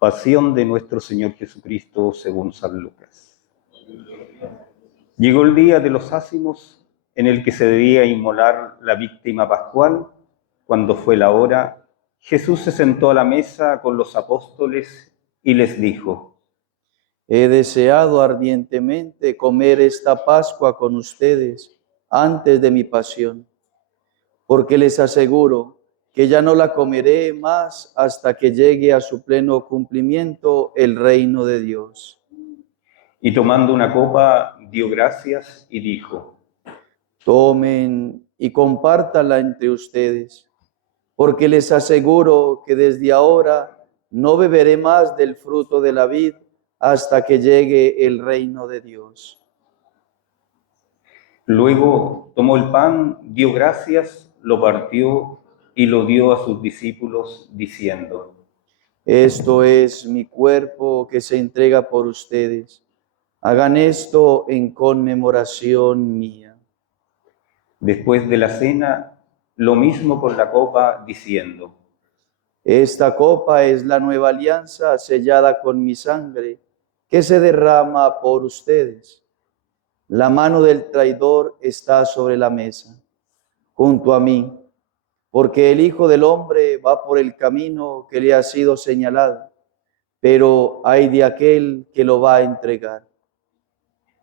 Pasión de nuestro Señor Jesucristo según San Lucas. Llegó el día de los ázimos en el que se debía inmolar la víctima pascual. Cuando fue la hora, Jesús se sentó a la mesa con los apóstoles y les dijo: He deseado ardientemente comer esta Pascua con ustedes antes de mi pasión, porque les aseguro que ya no la comeré más hasta que llegue a su pleno cumplimiento el reino de Dios. Y tomando una copa, dio gracias y dijo: Tomen y compártanla entre ustedes, porque les aseguro que desde ahora no beberé más del fruto de la vid hasta que llegue el reino de Dios. Luego tomó el pan, dio gracias, lo partió y lo dio a sus discípulos, diciendo: Esto es mi cuerpo que se entrega por ustedes. Hagan esto en conmemoración mía. Después de la cena, lo mismo con la copa, diciendo: Esta copa es la nueva alianza sellada con mi sangre, que se derrama por ustedes. La mano del traidor está sobre la mesa, junto a mí, porque el Hijo del Hombre va por el camino que le ha sido señalado, pero ay de aquel que lo va a entregar.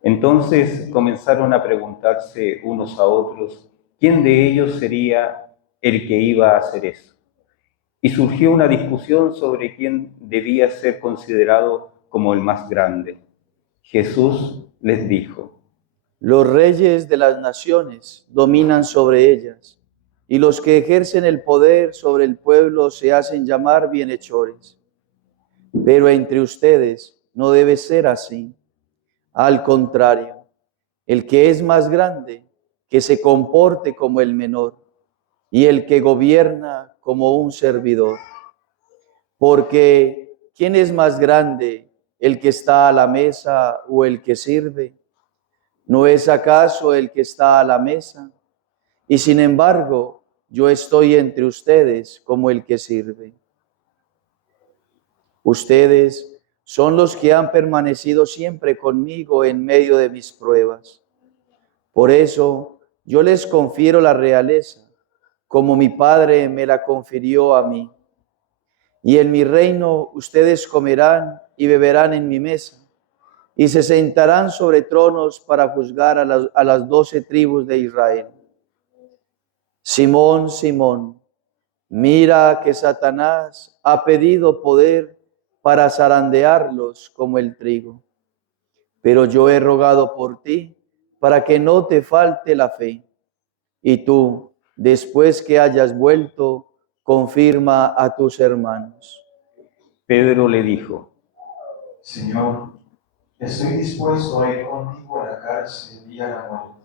Entonces comenzaron a preguntarse unos a otros quién de ellos sería el que iba a hacer eso. Y surgió una discusión sobre quién debía ser considerado como el más grande. Jesús les dijo: Los reyes de las naciones dominan sobre ellas, y los que ejercen el poder sobre el pueblo se hacen llamar bienhechores. Pero entre ustedes no debe ser así. Al contrario, el que es más grande, que se comporte como el menor, y el que gobierna como un servidor. Porque, ¿quién es más grande, el que está a la mesa o el que sirve? ¿No es acaso el que está a la mesa? Y sin embargo, yo estoy entre ustedes como el que sirve. Ustedes son los que han permanecido siempre conmigo en medio de mis pruebas. Por eso yo les confiero la realeza, como mi Padre me la confirió a mí. Y en mi reino ustedes comerán y beberán en mi mesa, y se sentarán sobre tronos para juzgar a las 12 tribus de Israel. Simón, Simón, mira que Satanás ha pedido poder para zarandearlos como el trigo. Pero yo he rogado por ti para que no te falte la fe. Y tú, después que hayas vuelto, confirma a tus hermanos. Pedro le dijo: Señor, estoy dispuesto a ir contigo a la cárcel y a la muerte.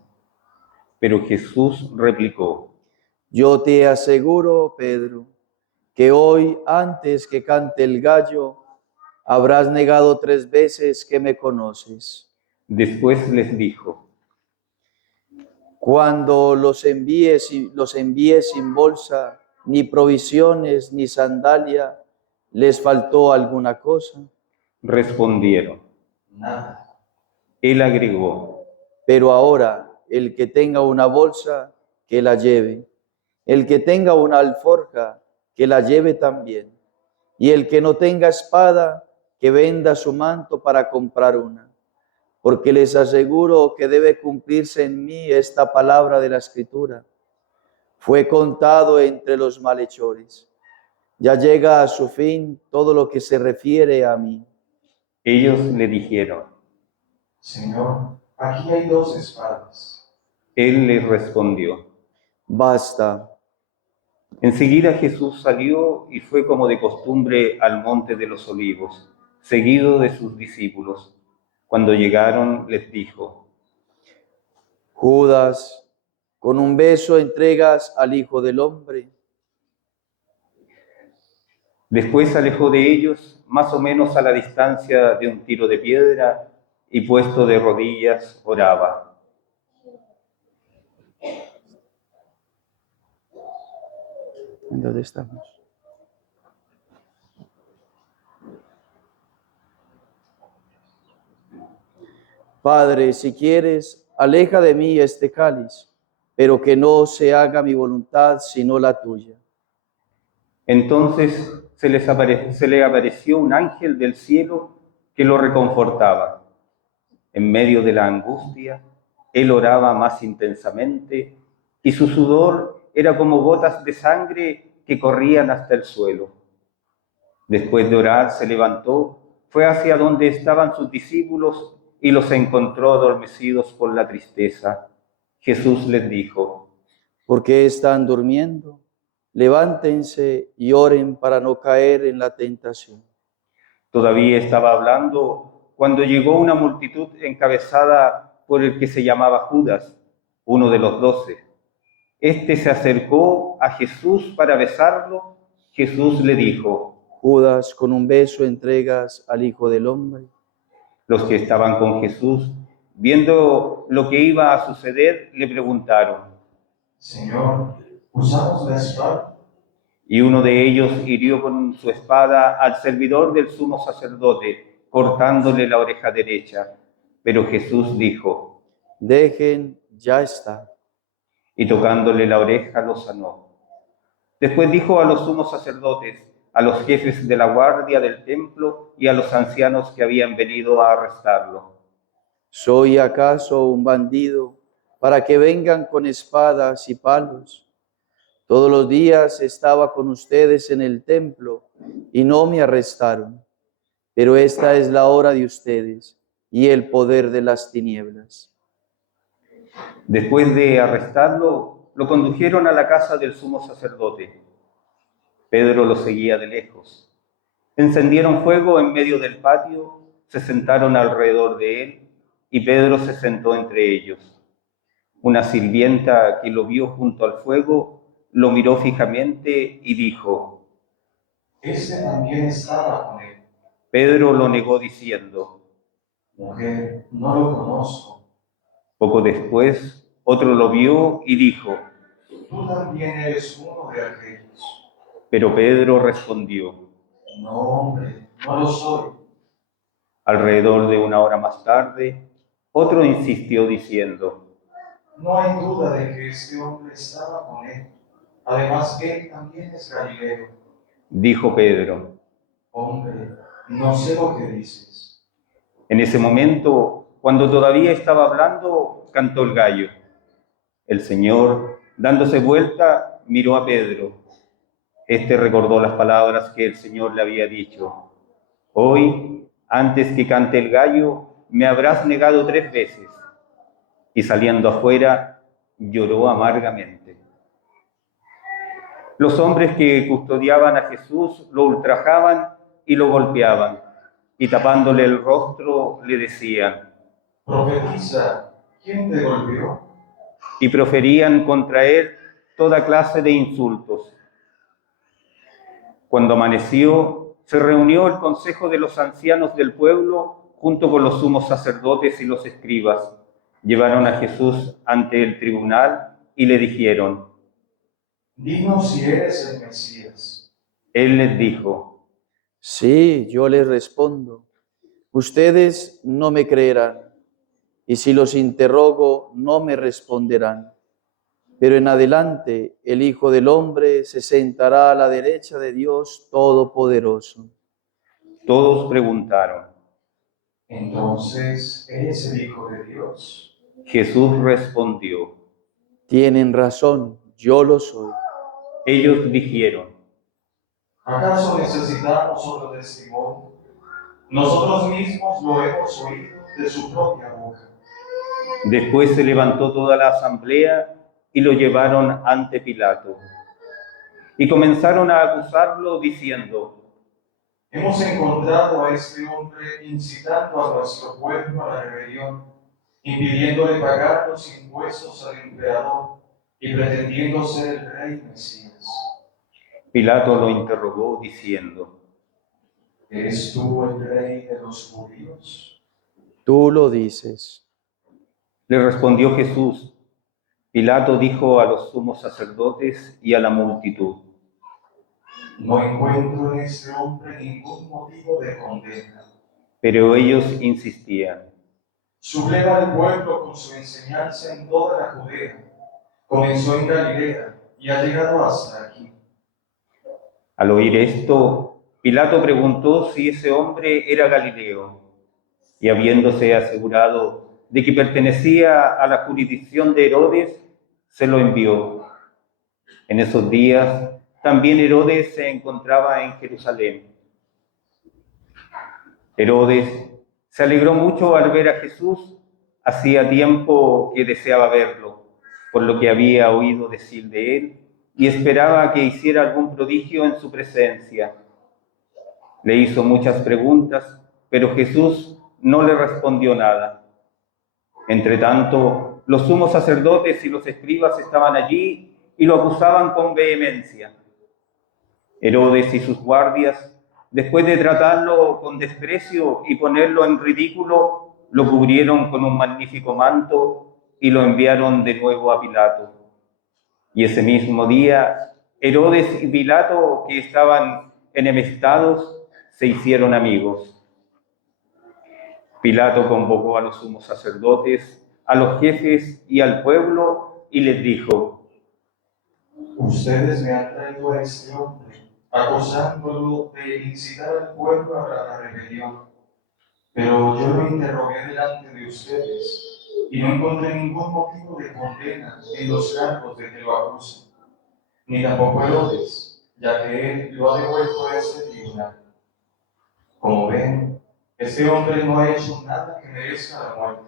Pero Jesús replicó: Yo te aseguro, Pedro, que hoy, antes que cante el gallo, habrás negado 3 veces que me conoces. Después les dijo: Cuando los envíe sin bolsa, ni provisiones, ni sandalia, ¿les faltó alguna cosa? Respondieron. Nada. Él agregó: Pero ahora, el que tenga una bolsa, que la lleve. El que tenga una alforja, que la lleve también. Y el que no tenga espada, que venda su manto para comprar una. Porque les aseguro que debe cumplirse en mí esta palabra de la Escritura. Fue contado entre los malhechores. Ya llega a su fin todo lo que se refiere a mí. Ellos le dijeron. Señor, aquí hay 2 espadas. Él les respondió: Basta. Enseguida Jesús salió y fue como de costumbre al monte de los Olivos, seguido de sus discípulos. Cuando llegaron, les dijo: Judas, con un beso entregas al Hijo del Hombre. Después se alejó de ellos, más o menos a la distancia de un tiro de piedra, y puesto de rodillas, oraba. ¿Dónde estamos? Padre, si quieres, aleja de mí este cáliz, pero que no se haga mi voluntad sino la tuya. Entonces se le apareció un ángel del cielo que lo reconfortaba. En medio de la angustia, él oraba más intensamente y su sudor era como gotas de sangre que corrían hasta el suelo. Después de orar, se levantó, fue hacia donde estaban sus discípulos y los encontró adormecidos por la tristeza. Jesús les dijo: ¿Por qué están durmiendo? Levántense y oren para no caer en la tentación. Todavía estaba hablando cuando llegó una multitud encabezada por el que se llamaba Judas, uno de los 12. Este se acercó a Jesús para besarlo. Jesús le dijo: Judas, con un beso entregas al Hijo del Hombre. Los que estaban con Jesús, viendo lo que iba a suceder, le preguntaron. Señor, ¿usamos la espada? Y uno de ellos hirió con su espada al servidor del sumo sacerdote, cortándole la oreja derecha. Pero Jesús dijo, Dejen, ya está. y tocándole la oreja lo sanó. Después dijo a los sumos sacerdotes, a los jefes de la guardia del templo y a los ancianos que habían venido a arrestarlo: ¿Soy acaso un bandido para que vengan con espadas y palos? Todos los días estaba con ustedes en el templo y no me arrestaron. Pero esta es la hora de ustedes y el poder de las tinieblas. Después de arrestarlo, lo condujeron a la casa del sumo sacerdote. Pedro lo seguía de lejos. Encendieron fuego en medio del patio, se sentaron alrededor de él y Pedro se sentó entre ellos. Una sirvienta que lo vio junto al fuego lo miró fijamente y dijo: Este también estaba con él. Pedro lo negó diciendo: Mujer, no lo conozco. Poco después, otro lo vio y dijo: Tú también eres uno de aquellos. Pero Pedro respondió: No, hombre, no lo soy. Alrededor de una hora más tarde, otro insistió diciendo: No hay duda de que este hombre estaba con él. Además, él también es Galileo. Dijo Pedro. Hombre, no sé lo que dices. En ese momento, cuando todavía estaba hablando, cantó el gallo. El Señor, dándose vuelta, miró a Pedro. Este recordó las palabras que el Señor le había dicho: Hoy, antes que cante el gallo, me habrás negado 3 veces. Y saliendo afuera, lloró amargamente. Los hombres que custodiaban a Jesús lo ultrajaban y lo golpeaban, y tapándole el rostro le decían: Profetiza, ¿quién te golpeó? y proferían contra él toda clase de insultos. Cuando amaneció, se reunió el consejo de los ancianos del pueblo junto con los sumos sacerdotes y los escribas. Llevaron a Jesús ante el tribunal y le dijeron: Dinos si eres el Mesías. Él les dijo: Sí, yo les respondo. Ustedes no me creerán, y si los interrogo, no me responderán. Pero en adelante el Hijo del Hombre se sentará a la derecha de Dios Todopoderoso. Todos preguntaron. Entonces, ¿eres el Hijo de Dios? Jesús respondió: Tienen razón, yo lo soy. Ellos dijeron: ¿Acaso necesitamos otro testimonio? Nosotros mismos lo hemos oído de su propia boca. Después se levantó toda la asamblea y lo llevaron ante Pilato. Y comenzaron a acusarlo diciendo: Hemos encontrado a este hombre incitando a nuestro pueblo a la rebelión, impidiéndole pagar los impuestos al emperador y pretendiendo ser el rey Mesías. Pilato lo interrogó diciendo: ¿Eres tú el rey de los judíos? Tú lo dices. Le respondió Jesús. Pilato dijo a los sumos sacerdotes y a la multitud: No encuentro en este hombre ningún motivo de condena. Pero ellos insistían. Subleva al pueblo con su enseñanza en toda la Judea. Comenzó en Galilea y ha llegado hasta aquí. Al oír esto, Pilato preguntó si ese hombre era Galileo, y habiéndose asegurado de que pertenecía a la jurisdicción de Herodes, se lo envió. En esos días, también Herodes se encontraba en Jerusalén. Herodes se alegró mucho al ver a Jesús, hacía tiempo que deseaba verlo, por lo que había oído decir de él, y esperaba que hiciera algún prodigio en su presencia. Le hizo muchas preguntas, pero Jesús no le respondió nada. Entretanto, los sumos sacerdotes y los escribas estaban allí y lo acusaban con vehemencia. Herodes y sus guardias, después de tratarlo con desprecio y ponerlo en ridículo, lo cubrieron con un magnífico manto y lo enviaron de nuevo a Pilato. Y ese mismo día, Herodes y Pilato, que estaban enemistados, se hicieron amigos. Pilato convocó a los sumos sacerdotes, a los jefes y al pueblo y les dijo: Ustedes me han traído a este hombre, acusándolo de incitar al pueblo a la rebelión. Pero yo lo interrogué delante de ustedes y no encontré ningún motivo de condena en los cargos de que lo acusan, ni tampoco Herodes, ya que él lo ha devuelto a este tribunal. Como ven, este hombre no ha hecho nada que merezca la muerte.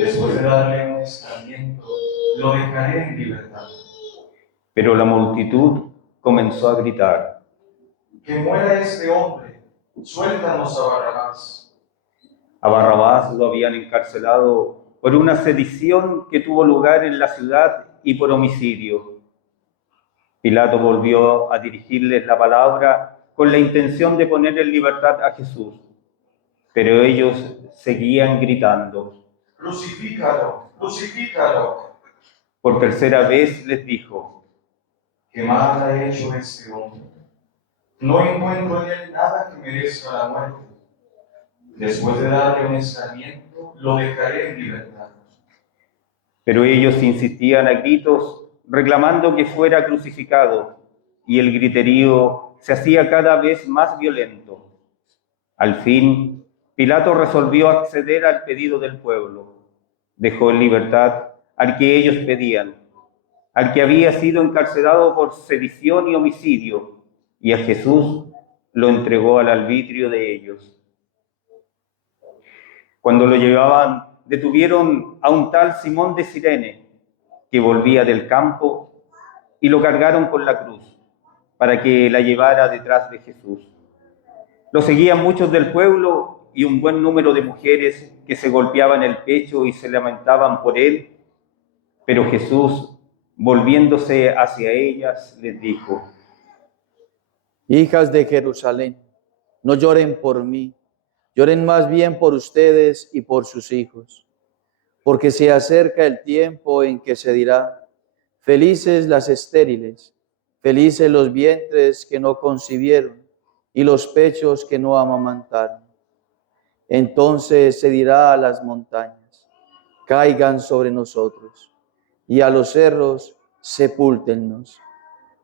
Después de darle un escarmiento, lo dejaré en libertad. Pero la multitud comenzó a gritar: Que muera este hombre, suéltanos a Barrabás. a Barrabás lo habían encarcelado por una sedición que tuvo lugar en la ciudad y por homicidio. Pilato volvió a dirigirles la palabra con la intención de poner en libertad a Jesús, pero ellos seguían gritando. Crucifícalo, crucifícalo. Por tercera vez les dijo: ¿Qué mal ha hecho este hombre? No encuentro en él nada que merezca la muerte. Después de darle un escarmiento, lo dejaré en libertad. Pero ellos insistían a gritos, reclamando que fuera crucificado, y el griterío se hacía cada vez más violento. Al fin, Pilato resolvió acceder al pedido del pueblo. Dejó en libertad al que ellos pedían, al que había sido encarcelado por sedición y homicidio, y a Jesús lo entregó al arbitrio de ellos. Cuando lo llevaban, detuvieron a un tal Simón de Cirene, que volvía del campo, y lo cargaron con la cruz, para que la llevara detrás de Jesús. Lo seguían muchos del pueblo y un buen número de mujeres que se golpeaban el pecho y se lamentaban por él. Pero Jesús, volviéndose hacia ellas, les dijo: Hijas de Jerusalén, no lloren por mí, lloren más bien por ustedes y por sus hijos, porque se acerca el tiempo en que se dirá: felices las estériles, felices los vientres que no concibieron y los pechos que no amamantaron. Entonces se dirá a las montañas: caigan sobre nosotros, y a los cerros: sepúltennos.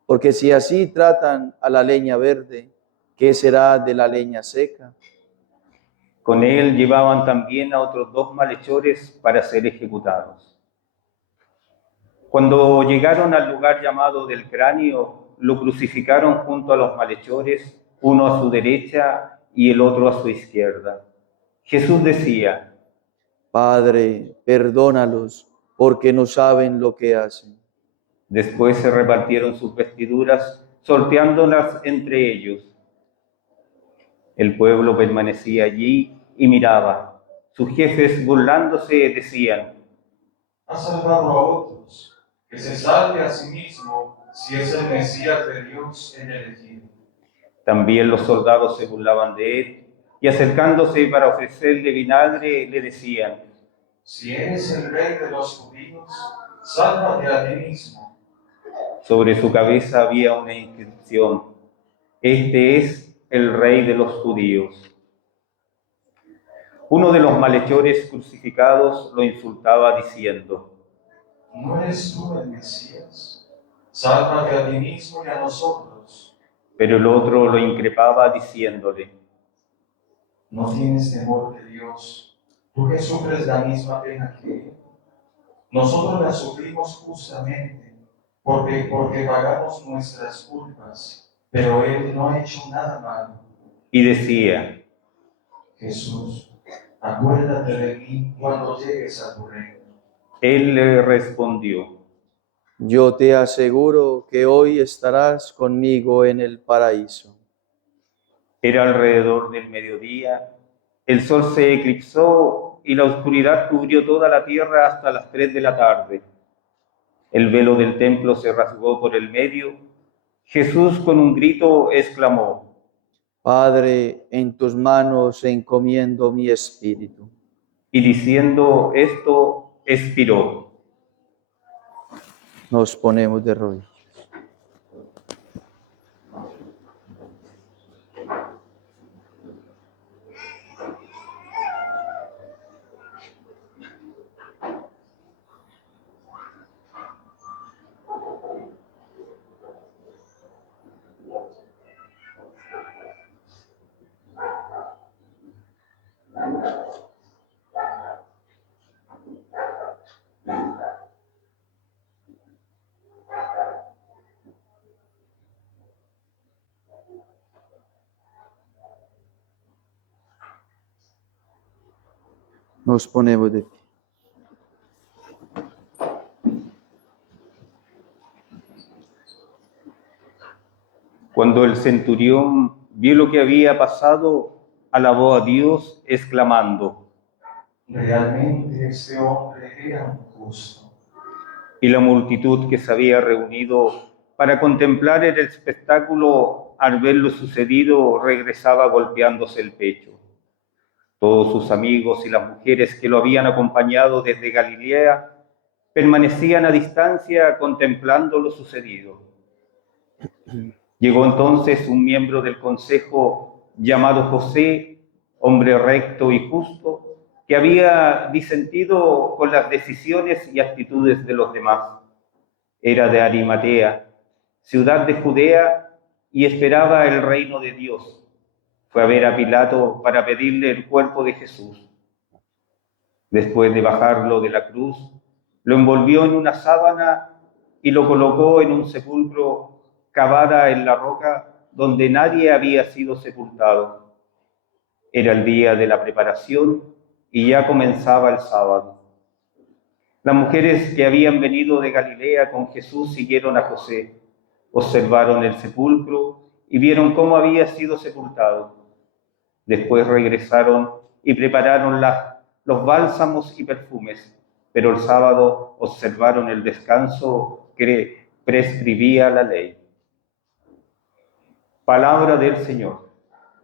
Porque si así tratan a la leña verde, ¿qué será de la leña seca? Con él llevaban también a otros 2 malhechores para ser ejecutados. Cuando llegaron al lugar llamado del Cráneo, lo crucificaron junto a los malhechores, uno a su derecha y el otro a su izquierda. Jesús decía: Padre, perdónalos, porque no saben lo que hacen. Después se repartieron sus vestiduras, sorteándolas entre ellos. El pueblo permanecía allí y miraba. Sus jefes, burlándose, decían: Ha salvado a otros, que se salve a sí mismo si es el Mesías de Dios en el elegido. También los soldados se burlaban de él y acercándose para ofrecerle vinagre le decían: Si eres el rey de los judíos, sálvate a ti mismo. Sobre su cabeza había una inscripción: Este es el Rey de los judíos. Uno de los malhechores crucificados lo insultaba diciendo: ¿No eres tú el Mesías? Sálvate a ti mismo y a nosotros. Pero el otro lo increpaba diciéndole: ¿No tienes temor de Dios, tú que sufres la misma pena que Él? Nosotros la sufrimos justamente porque pagamos nuestras culpas, pero Él no ha hecho nada malo. Y decía: Jesús, acuérdate de mí cuando llegues a tu reino. Él le respondió: Yo te aseguro que hoy estarás conmigo en el paraíso. Era alrededor del mediodía, el sol se eclipsó y la oscuridad cubrió toda la tierra hasta las 3 de la tarde. El velo del templo se rasgó por el medio. Jesús con un grito exclamó: Padre, en tus manos encomiendo mi espíritu. y diciendo esto, expiró. Nos ponemos de rodillas. Nos ponemos de pie. Cuando el centurión vio lo que había pasado, alabó a Dios, exclamando: Realmente este hombre era un justo. y la multitud que se había reunido para contemplar el espectáculo, al ver lo sucedido, regresaba golpeándose el pecho. Todos sus amigos y las mujeres que lo habían acompañado desde Galilea permanecían a distancia contemplando lo sucedido. Llegó entonces un miembro del consejo llamado José, hombre recto y justo, que había disentido con las decisiones y actitudes de los demás. Era de Arimatea, ciudad de Judea, y esperaba el reino de Dios. Fue a ver a Pilato para pedirle el cuerpo de Jesús. Después de bajarlo de la cruz, lo envolvió en una sábana y lo colocó en un sepulcro cavada en la roca donde nadie había sido sepultado. Era el día de la preparación y ya comenzaba el sábado. Las mujeres que habían venido de Galilea con Jesús siguieron a José, observaron el sepulcro y vieron cómo había sido sepultado. Después regresaron y prepararon los bálsamos y perfumes, pero el sábado observaron el descanso que prescribía la ley. Palabra del Señor.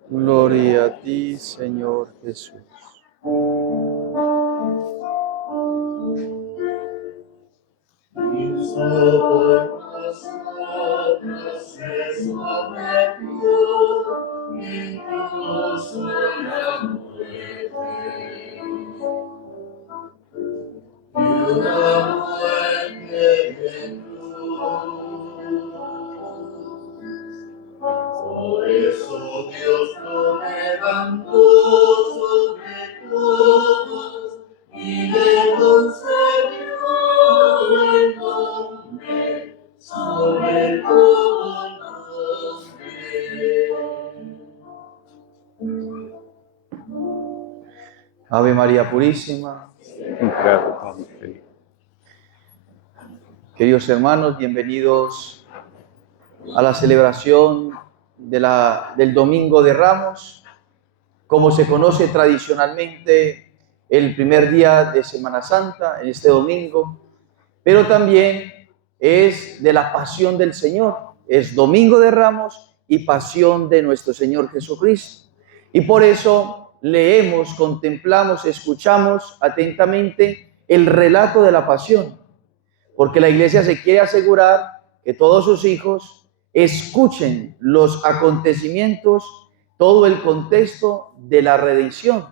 Gloria a ti, Señor Jesús. Por nosotros se sometió incluso la muerte, y una muerte en cruz. Por eso Dios lo levantó sobre todos y le concedió el nombre sobre todo nombre. Ave María Purísima. Queridos hermanos, bienvenidos a la celebración del Domingo de Ramos, como se conoce tradicionalmente el primer día de Semana Santa, en este domingo, pero también es de la Pasión del Señor, es Domingo de Ramos y Pasión de nuestro Señor Jesucristo. Y por eso leemos, contemplamos, escuchamos atentamente el relato de la Pasión, porque la Iglesia se quiere asegurar que todos sus hijos escuchen los acontecimientos, todo el contexto de la redención,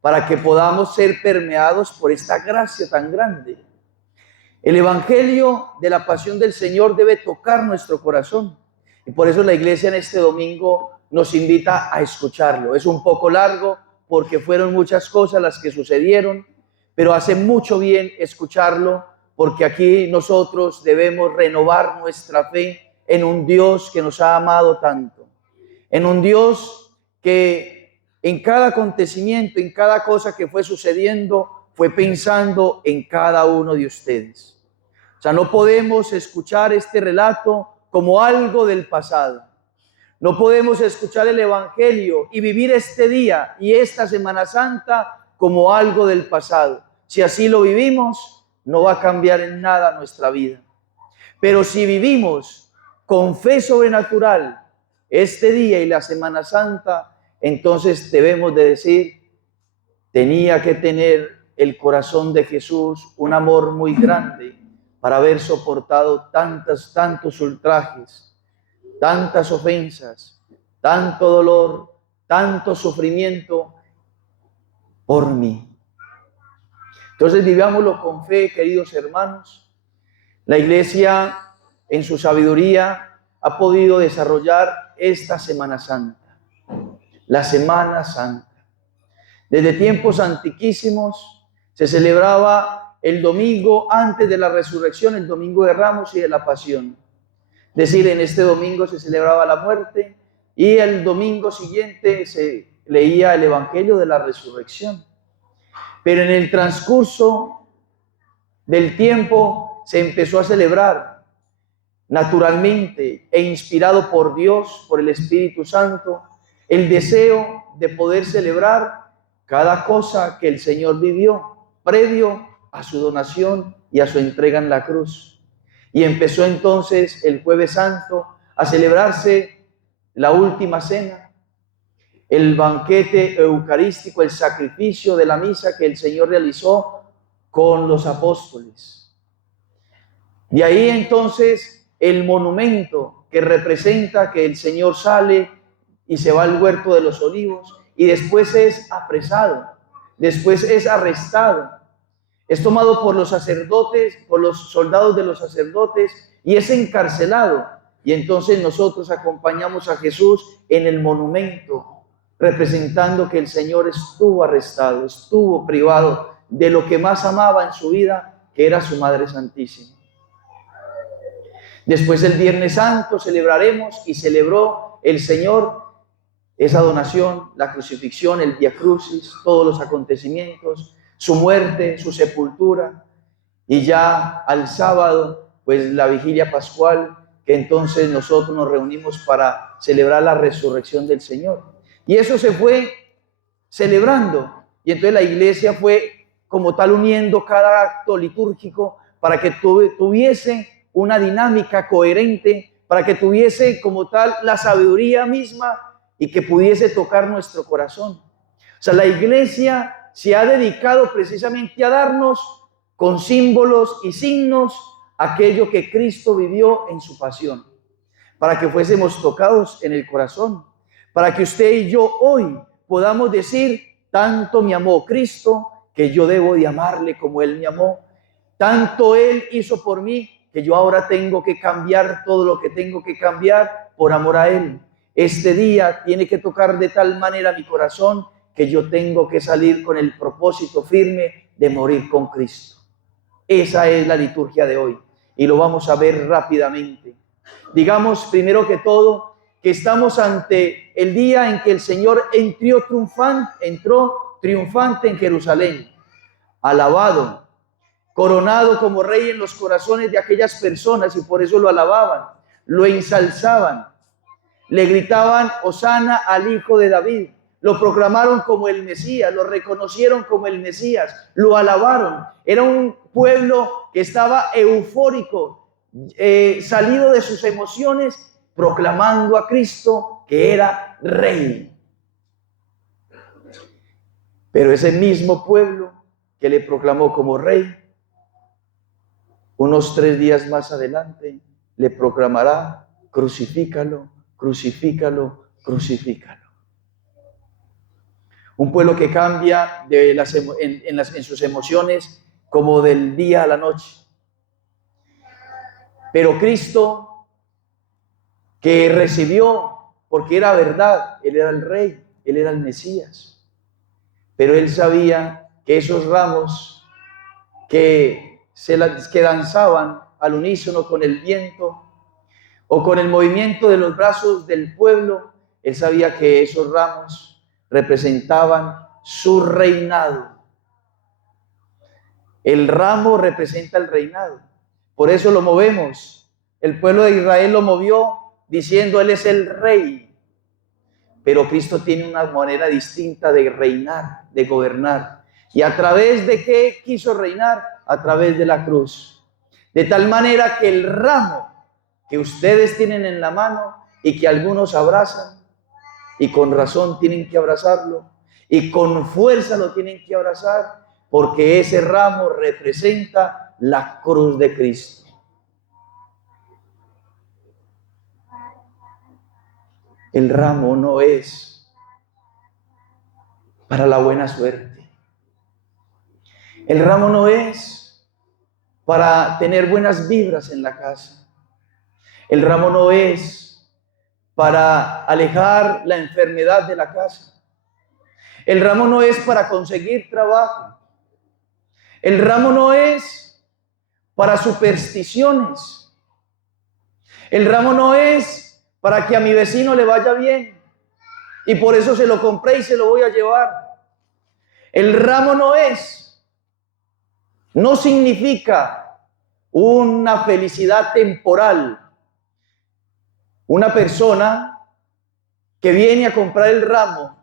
para que podamos ser permeados por esta gracia tan grande. El Evangelio de la Pasión del Señor debe tocar nuestro corazón. Y por eso la iglesia en este domingo nos invita a escucharlo. Es un poco largo porque fueron muchas cosas las que sucedieron, pero hace mucho bien escucharlo porque aquí nosotros debemos renovar nuestra fe en un Dios que nos ha amado tanto, en un Dios que en cada acontecimiento, en cada cosa que fue sucediendo, fue pensando en cada uno de ustedes. O sea, no podemos escuchar este relato como algo del pasado. No podemos escuchar el Evangelio y vivir este día y esta Semana Santa como algo del pasado. Si así lo vivimos, no va a cambiar en nada nuestra vida. Pero si vivimos con fe sobrenatural este día y la Semana Santa, entonces debemos de decir, tenía que tener el corazón de Jesús un amor muy grande para haber soportado tantos ultrajes, tantas ofensas, tanto dolor, tanto sufrimiento por mí. Entonces vivámoslo con fe, queridos hermanos. La Iglesia, en su sabiduría, ha podido desarrollar esta Semana Santa, la Semana Santa. Desde tiempos antiquísimos se celebraba el domingo antes de la resurrección, el domingo de Ramos y de la Pasión. Es decir, en este domingo se celebraba la muerte y el domingo siguiente se leía el Evangelio de la resurrección. Pero en el transcurso del tiempo se empezó a celebrar naturalmente e inspirado por Dios, por el Espíritu Santo, el deseo de poder celebrar cada cosa que el Señor vivió previo a su donación y a su entrega en la cruz. Y empezó entonces el Jueves Santo a celebrarse la última cena, el banquete eucarístico, el sacrificio de la misa que el Señor realizó con los apóstoles. De ahí entonces el monumento que representa que el Señor sale y se va al huerto de los olivos y después es apresado, después es arrestado, es tomado por los sacerdotes, por los soldados de los sacerdotes y es encarcelado. Y entonces nosotros acompañamos a Jesús en el monumento, representando que el Señor estuvo arrestado, estuvo privado de lo que más amaba en su vida, que era su Madre Santísima. Después el Viernes Santo celebraremos y celebró el Señor esa donación, la crucifixión, el Vía Crucis, todos los acontecimientos, su muerte, su sepultura, y ya al sábado, pues la vigilia pascual, que entonces nosotros nos reunimos para celebrar la resurrección del Señor. Y eso se fue celebrando, y entonces la iglesia fue como tal uniendo cada acto litúrgico para que tuviese una dinámica coherente, para que tuviese como tal la sabiduría misma y que pudiese tocar nuestro corazón. O sea, la iglesia se ha dedicado precisamente a darnos con símbolos y signos aquello que Cristo vivió en su pasión, para que fuésemos tocados en el corazón, para que usted y yo hoy podamos decir, tanto me amó Cristo, que yo debo de amarle como Él me amó, tanto Él hizo por mí, que yo ahora tengo que cambiar todo lo que tengo que cambiar por amor a Él. Este día tiene que tocar de tal manera mi corazón que yo tengo que salir con el propósito firme de morir con Cristo. Esa es la liturgia de hoy y lo vamos a ver rápidamente. Digamos primero que todo que estamos ante el día en que el Señor entró triunfante en Jerusalén, alabado, coronado como rey en los corazones de aquellas personas y por eso lo alababan, lo ensalzaban, le gritaban Hosana al Hijo de David. Lo proclamaron como el Mesías, lo reconocieron como el Mesías, lo alabaron. Era un pueblo que estaba eufórico, salido de sus emociones, proclamando a Cristo que era rey. Pero ese mismo pueblo que le proclamó como rey, unos 3 días más adelante, le proclamará crucifícalo, crucifícalo, crucifícalo. Un pueblo que cambia en sus emociones como del día a la noche. Pero Cristo, que recibió, porque era verdad, Él era el Rey, Él era el Mesías. Pero Él sabía que esos ramos que danzaban al unísono con el viento o con el movimiento de los brazos del pueblo, Él sabía que esos ramos representaban su reinado. El ramo representa el reinado. Por eso lo movemos. El pueblo de Israel lo movió diciendo, Él es el Rey. Pero Cristo tiene una manera distinta de reinar, de gobernar. ¿Y a través de qué quiso reinar? A través de la cruz. De tal manera que el ramo que ustedes tienen en la mano y que algunos abrazan, y con razón tienen que abrazarlo, y con fuerza lo tienen que abrazar, porque ese ramo representa la cruz de Cristo. El ramo no es para la buena suerte. El ramo no es para tener buenas vibras en la casa. El ramo no es para alejar la enfermedad de la casa. El ramo no es para conseguir trabajo. El ramo no es para supersticiones. El ramo no es para que a mi vecino le vaya bien y por eso se lo compré y se lo voy a llevar. El ramo no significa una felicidad temporal. Una persona que viene a comprar el ramo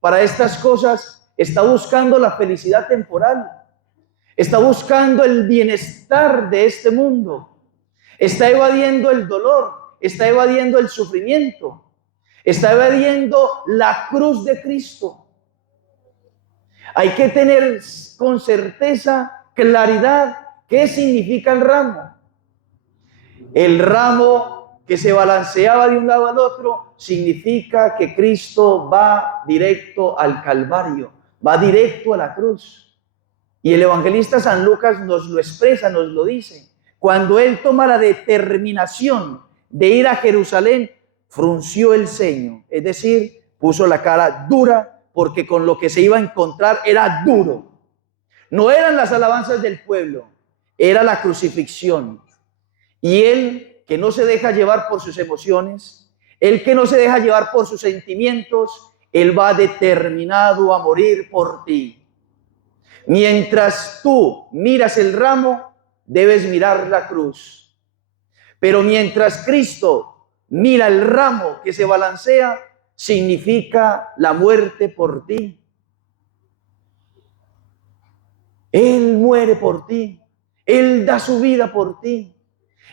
para estas cosas está buscando la felicidad temporal. Está buscando el bienestar de este mundo. Está evadiendo el dolor. Está evadiendo el sufrimiento. Está evadiendo la cruz de Cristo. Hay que tener con certeza, claridad, qué significa el ramo. El ramo que se balanceaba de un lado al otro significa que Cristo va directo al Calvario, va directo a la cruz. Y el evangelista San Lucas nos lo expresa, nos lo dice. Cuando él toma la determinación de ir a Jerusalén, frunció el ceño, es decir, puso la cara dura, porque con lo que se iba a encontrar era duro. No eran las alabanzas del pueblo, era la crucifixión. Y él, que no se deja llevar por sus emociones, él que no se deja llevar por sus sentimientos, él va determinado a morir por ti. Mientras tú miras el ramo, debes mirar la cruz. Pero mientras Cristo mira el ramo que se balancea, significa la muerte por ti. Él muere por ti. Él da su vida por ti.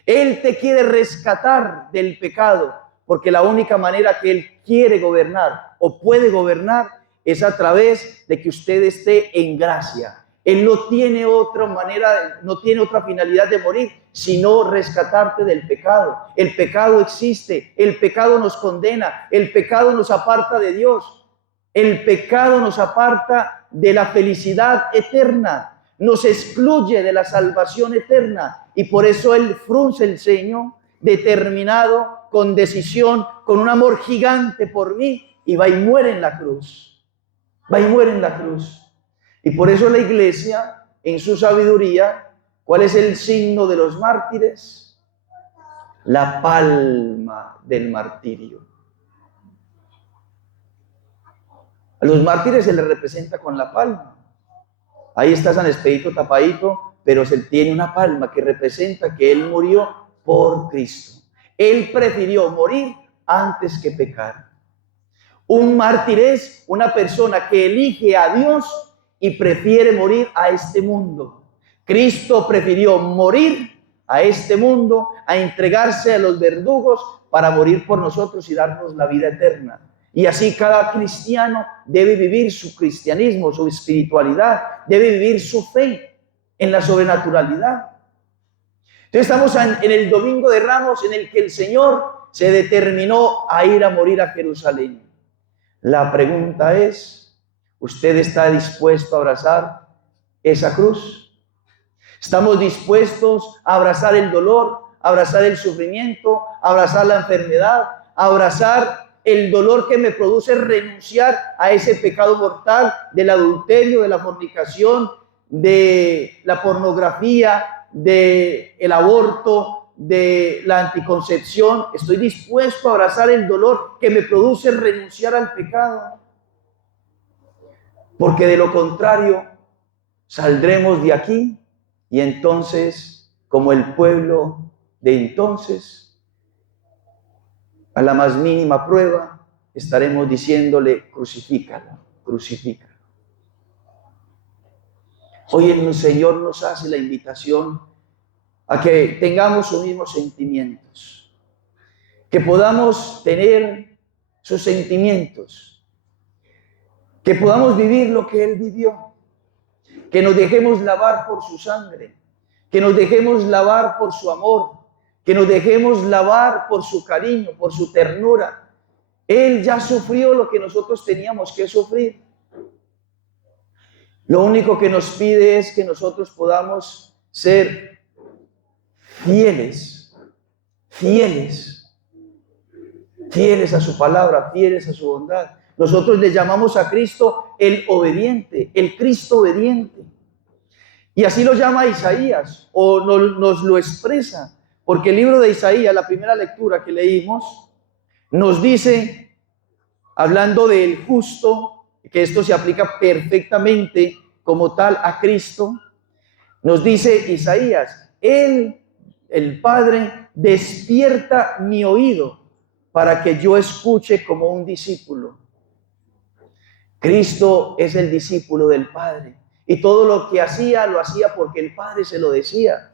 Él te quiere rescatar del pecado, porque la única manera que Él quiere gobernar o puede gobernar es a través de que usted esté en gracia. Él no tiene otra manera, no tiene otra finalidad de morir, sino rescatarte del pecado. El pecado existe, el pecado nos condena, el pecado nos aparta de Dios, el pecado nos aparta de la felicidad eterna, nos excluye de la salvación eterna, y por eso Él frunce el ceño, determinado, con decisión, con un amor gigante por mí, y va y muere en la cruz. Va y muere en la cruz. Y por eso la Iglesia, en su sabiduría, ¿cuál es el signo de los mártires? La palma del martirio. A los mártires se les representa con la palma. Ahí está San Expedito tapadito, pero se tiene una palma que representa que él murió por Cristo. Él prefirió morir antes que pecar. Un mártir es una persona que elige a Dios y prefiere morir a este mundo. Cristo prefirió morir a este mundo, a entregarse a los verdugos para morir por nosotros y darnos la vida eterna. Y así cada cristiano debe vivir su cristianismo, su espiritualidad, debe vivir su fe en la sobrenaturalidad. Entonces estamos en el Domingo de Ramos, en el que el Señor se determinó a ir a morir a Jerusalén. La pregunta es, ¿usted está dispuesto a abrazar esa cruz? ¿Estamos dispuestos a abrazar el dolor, a abrazar el sufrimiento, a abrazar la enfermedad, a abrazar el dolor que me produce renunciar a ese pecado mortal del adulterio, de la fornicación, de la pornografía, del aborto, de la anticoncepción? Estoy dispuesto a abrazar el dolor que me produce renunciar al pecado, porque de lo contrario saldremos de aquí y entonces, como el pueblo de entonces, a la más mínima prueba estaremos diciéndole: crucifícalo, crucifícalo. Hoy el Señor nos hace la invitación a que tengamos sus mismos sentimientos, que podamos tener sus sentimientos, que podamos vivir lo que Él vivió, que nos dejemos lavar por su sangre, que nos dejemos lavar por su amor, que nos dejemos lavar por su cariño, por su ternura. Él ya sufrió lo que nosotros teníamos que sufrir. Lo único que nos pide es que nosotros podamos ser fieles, fieles, fieles a su palabra, fieles a su bondad. Nosotros le llamamos a Cristo el obediente, el Cristo obediente. Y así lo llama Isaías, o nos lo expresa, porque el libro de Isaías, la primera lectura que leímos, nos dice, hablando del justo, que esto se aplica perfectamente como tal a Cristo, nos dice Isaías: Él, el Padre, despierta mi oído para que yo escuche como un discípulo. Cristo es el discípulo del Padre, y todo lo que hacía, lo hacía porque el Padre se lo decía.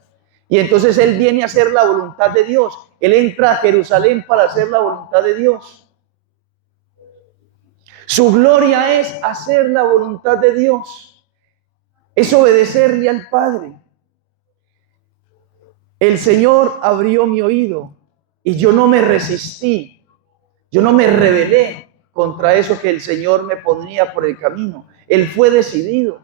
Y entonces Él viene a hacer la voluntad de Dios. Él entra a Jerusalén para hacer la voluntad de Dios. Su gloria es hacer la voluntad de Dios, es obedecerle al Padre. El Señor abrió mi oído y yo no me resistí, yo no me rebelé contra eso que el Señor me ponía por el camino. Él fue decidido.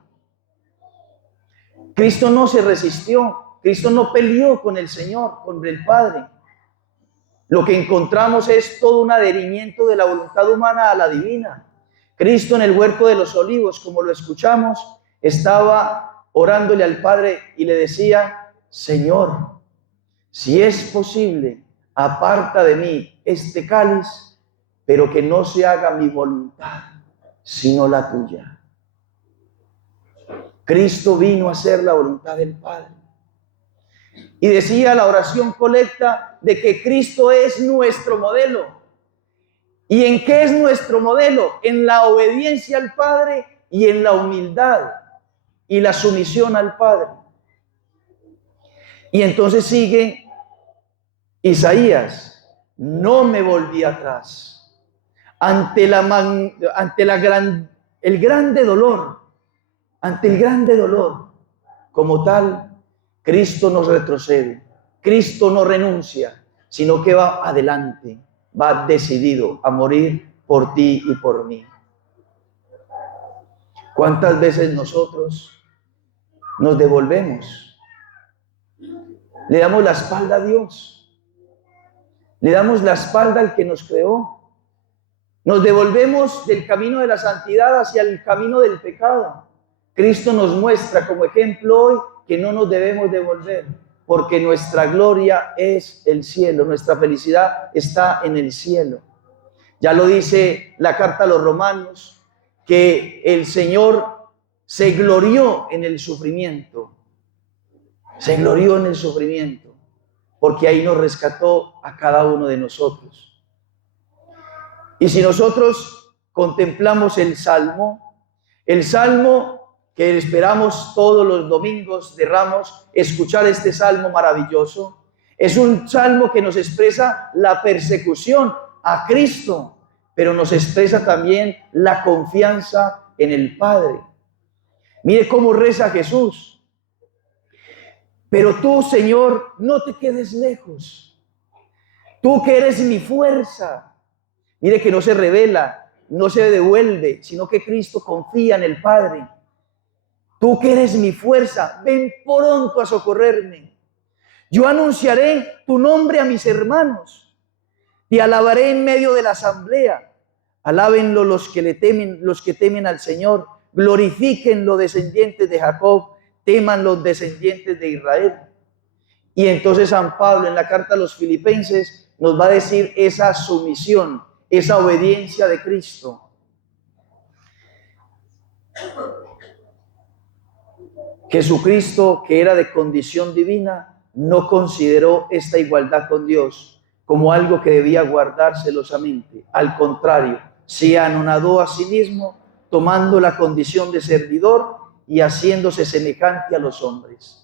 Cristo no se resistió, Cristo no peleó con el Señor, con el Padre. Lo que encontramos es todo un adherimiento de la voluntad humana a la divina. Cristo en el huerto de los olivos, como lo escuchamos, estaba orándole al Padre y le decía: Señor, si es posible, aparta de mí este cáliz, pero que no se haga mi voluntad, sino la tuya. Cristo vino a hacer la voluntad del Padre. Y decía la oración colecta de que Cristo es nuestro modelo. ¿Y en qué es nuestro modelo? En la obediencia al Padre y en la humildad y la sumisión al Padre. Y entonces sigue Isaías: no me volví atrás ante el grande dolor, ante el grande dolor. Como tal, Cristo no retrocede, Cristo no renuncia, sino que va adelante, va decidido a morir por ti y por mí. ¿Cuántas veces nosotros nos devolvemos? Le damos la espalda a Dios, le damos la espalda al que nos creó. Nos devolvemos del camino de la santidad hacia el camino del pecado. Cristo nos muestra como ejemplo hoy que no nos debemos devolver, porque nuestra gloria es el cielo, nuestra felicidad está en el cielo. Ya lo dice la carta a los Romanos, que el Señor se glorió en el sufrimiento, se glorió en el sufrimiento, porque ahí nos rescató a cada uno de nosotros. Y si nosotros contemplamos el Salmo que esperamos todos los domingos de Ramos, escuchar este Salmo maravilloso, es un Salmo que nos expresa la persecución a Cristo, pero nos expresa también la confianza en el Padre. Mire cómo reza Jesús: pero tú, Señor, no te quedes lejos. Tú que eres mi fuerza. Mire que no se revela, no se devuelve, sino que Cristo confía en el Padre. Tú que eres mi fuerza, ven pronto a socorrerme. Yo anunciaré tu nombre a mis hermanos. Te alabaré en medio de la asamblea. Alábenlo los que temen al Señor. Glorifíquenlo descendientes de Jacob. Teman los descendientes de Israel. Y entonces San Pablo en la carta a los Filipenses nos va a decir esa sumisión, esa obediencia de Cristo. Jesucristo, que era de condición divina, no consideró esta igualdad con Dios como algo que debía guardar celosamente. Al contrario, se anonadó a sí mismo, tomando la condición de servidor y haciéndose semejante a los hombres.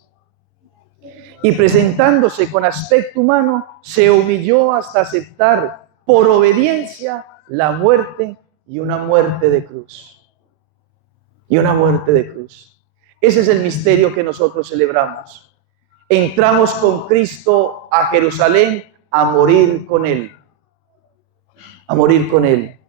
Y presentándose con aspecto humano, se humilló hasta aceptar por obediencia la muerte y una muerte de cruz. Y una muerte de cruz. Ese es el misterio que nosotros celebramos. Entramos con Cristo a Jerusalén a morir con Él. A morir con Él.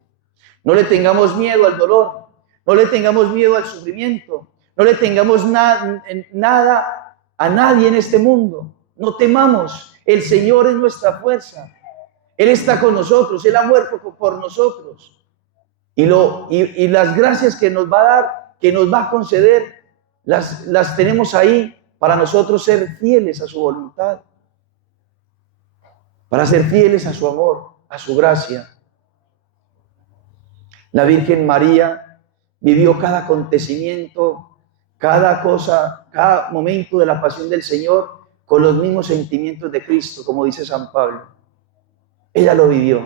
No le tengamos miedo al dolor, no le tengamos miedo al sufrimiento, no le tengamos nada a nadie en este mundo. No temamos, el Señor es nuestra fuerza. Él está con nosotros, Él ha muerto por nosotros. Y las gracias que nos va a dar, que nos va a conceder, las tenemos ahí para nosotros ser fieles a su voluntad, para ser fieles a su amor, a su gracia. La Virgen María vivió cada acontecimiento, cada cosa, cada momento de la pasión del Señor con los mismos sentimientos de Cristo, como dice San Pablo. Ella lo vivió.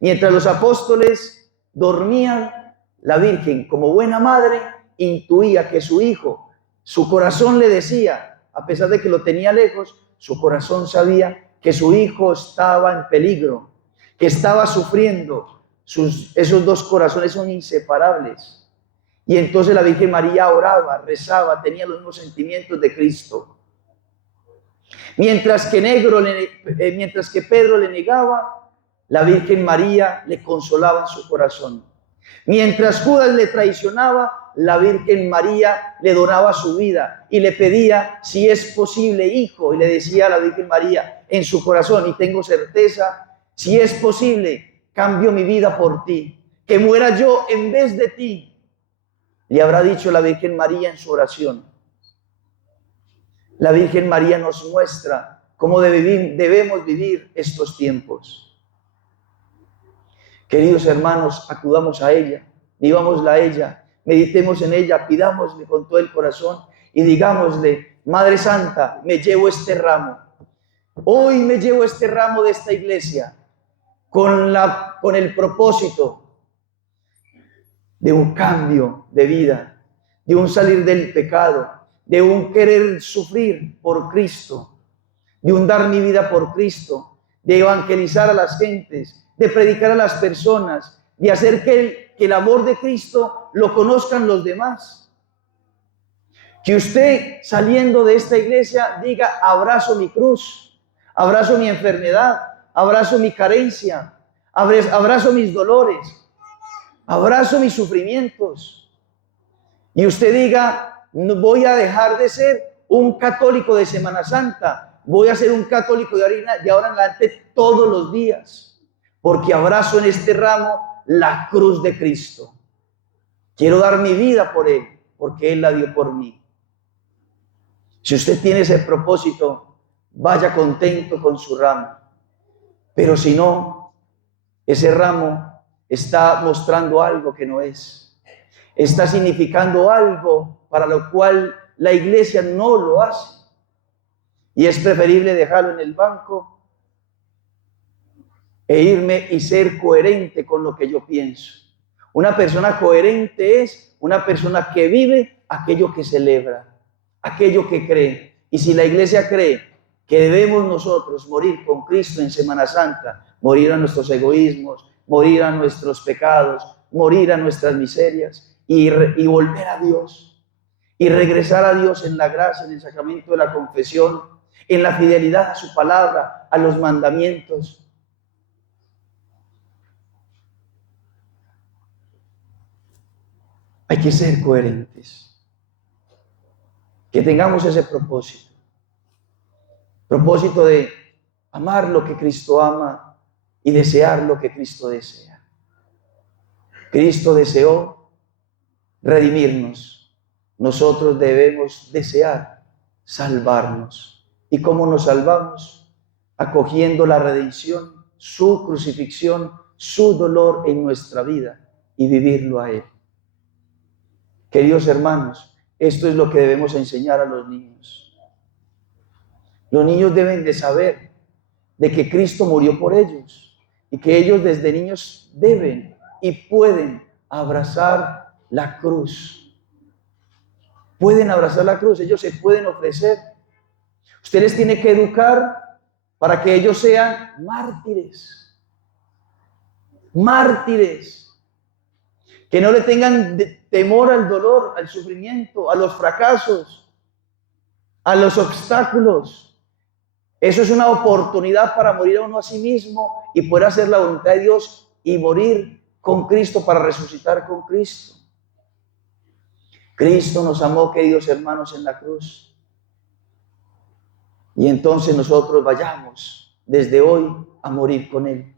Mientras los apóstoles dormían, la Virgen, como buena madre, intuía que su hijo, su corazón le decía, a pesar de que lo tenía lejos, su corazón sabía que su hijo estaba en peligro, que estaba sufriendo. Esos dos corazones son inseparables. Y entonces la Virgen María oraba, rezaba, tenía los mismos sentimientos de Cristo. Mientras que Pedro le negaba, la Virgen María le consolaba en su corazón. Mientras Judas le traicionaba, la Virgen María le donaba su vida y le pedía, si es posible, hijo, y le decía a la Virgen María en su corazón, y tengo certeza, si es posible, cambio mi vida por ti, que muera yo en vez de ti. Le habrá dicho la Virgen María en su oración. La Virgen María nos muestra cómo debemos vivir estos tiempos. Queridos hermanos, acudamos a ella, vivámosla a ella, meditemos en ella, pidámosle con todo el corazón y digámosle, Madre Santa, me llevo este ramo. Hoy me llevo este ramo de esta iglesia con el propósito de un cambio de vida, de un salir del pecado, de un querer sufrir por Cristo, de un dar mi vida por Cristo, de evangelizar a las gentes, de predicar a las personas, de hacer que el amor de Cristo lo conozcan los demás. Que usted, saliendo de esta iglesia, diga, abrazo mi cruz, abrazo mi enfermedad, abrazo mi carencia, abrazo mis dolores, abrazo mis sufrimientos. Y usted diga, no voy a dejar de ser un católico de Semana Santa, voy a ser un católico de ahora en adelante todos los días, porque abrazo en este ramo la cruz de Cristo. Quiero dar mi vida por Él, porque Él la dio por mí. Si usted tiene ese propósito, vaya contento con su ramo. Pero si no, ese ramo está mostrando algo que no es. Está significando algo para lo cual la iglesia no lo hace. Y es preferible dejarlo en el banco e irme y ser coherente con lo que yo pienso. Una persona coherente es una persona que vive aquello que celebra, aquello que cree. Y si la iglesia cree que debemos nosotros morir con Cristo en Semana Santa, morir a nuestros egoísmos, morir a nuestros pecados, morir a nuestras miserias y volver a Dios y regresar a Dios en la gracia, en el sacramento de la confesión, en la fidelidad a su palabra, a los mandamientos. Hay que ser coherentes. Que tengamos ese propósito. Propósito de amar lo que Cristo ama y desear lo que Cristo desea. Cristo deseó redimirnos. Nosotros debemos desear salvarnos. ¿Y cómo nos salvamos? Acogiendo la redención, su crucifixión, su dolor en nuestra vida y vivirlo a Él. Queridos hermanos, esto es lo que debemos enseñar a los niños. Los niños deben de saber de que Cristo murió por ellos y que ellos desde niños deben y pueden abrazar la cruz. Pueden abrazar la cruz, ellos se pueden ofrecer. Usted les tiene que educar para que ellos sean mártires. Mártires. Que no le tengan temor al dolor, al sufrimiento, a los fracasos, a los obstáculos. Eso es una oportunidad para morir a uno a sí mismo y poder hacer la voluntad de Dios y morir con Cristo para resucitar con Cristo. Cristo nos amó, queridos hermanos, en la cruz. Y entonces nosotros vayamos desde hoy a morir con Él.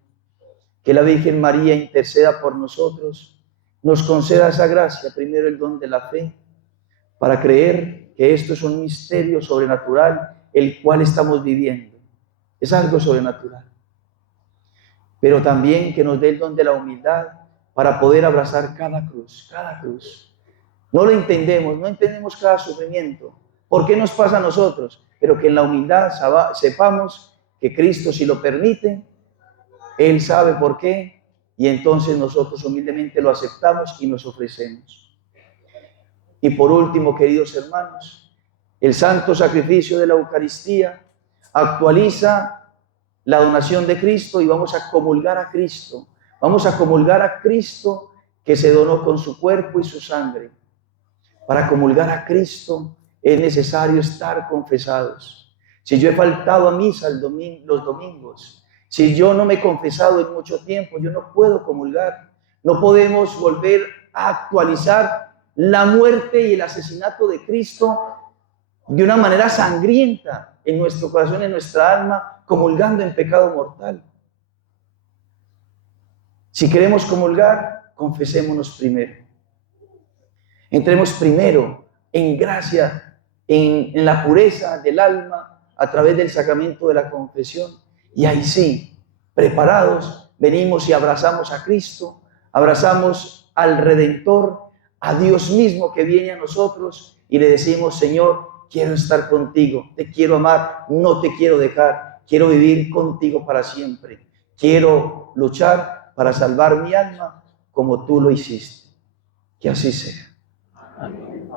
Que la Virgen María interceda por nosotros, nos conceda esa gracia, primero el don de la fe, para creer que esto es un misterio sobrenatural, el cual estamos viviendo. Es algo sobrenatural. Pero también que nos dé el don de la humildad para poder abrazar cada cruz, cada cruz. No lo entendemos, no entendemos cada sufrimiento. ¿Por qué nos pasa a nosotros? Pero que en la humildad sepamos que Cristo, si lo permite, Él sabe por qué, y entonces nosotros humildemente lo aceptamos y nos ofrecemos. Y por último, queridos hermanos, el santo sacrificio de la Eucaristía actualiza la donación de Cristo y vamos a comulgar a Cristo. Vamos a comulgar a Cristo que se donó con su cuerpo y su sangre. Para comulgar a Cristo es necesario estar confesados. Si yo he faltado a misa los domingos, si yo no me he confesado en mucho tiempo, yo no puedo comulgar. No podemos volver a actualizar la muerte y el asesinato de Cristo de una manera sangrienta en nuestro corazón, en nuestra alma, comulgando en pecado mortal. Si queremos comulgar, confesémonos primero. Entremos primero en gracia, en la pureza del alma, a través del sacramento de la confesión. Y ahí sí, preparados, venimos y abrazamos a Cristo, abrazamos al Redentor, a Dios mismo que viene a nosotros y le decimos: Señor, quiero estar contigo, te quiero amar, no te quiero dejar, quiero vivir contigo para siempre, quiero luchar para salvar mi alma como tú lo hiciste. Que así sea. Amén.